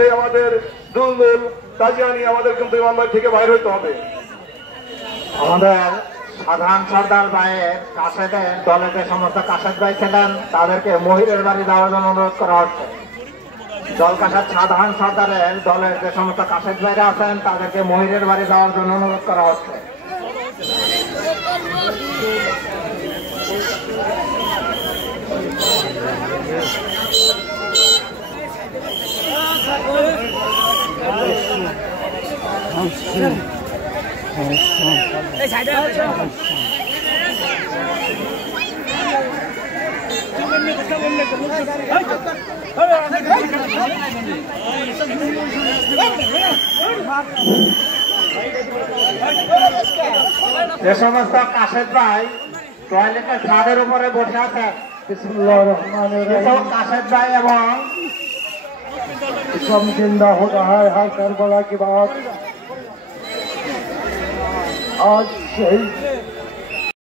এই আমাদের দুলদুল তাজিয়া নিয়ে আমাদের কিন্তু ইমামবাড়ি থেকে বাইর হইতে হবে। আমাদের সাধারণ সর্দার ভাইয়ের কাছেদের দলে যে সমস্ত কাছেদ ভাই ছিলেন তাদেরকে মহিরের বাড়ি যাওয়ার জন্য অনুরোধ করা হচ্ছে। দল কাছেদ সাধারণ সর্দারের দলের যে সমস্ত কাছেদ ভাইরা আছেন তাদেরকে মহিরের বাড়ি যাওয়ার জন্য অনুরোধ করা হচ্ছে। যে সমস্ত কাশেদ ভাই টয়লেটের ছাদের উপরে বসে আছেন काशिद भाई एवं जिंदा हो रहा है हर करबला की बात आज शहीद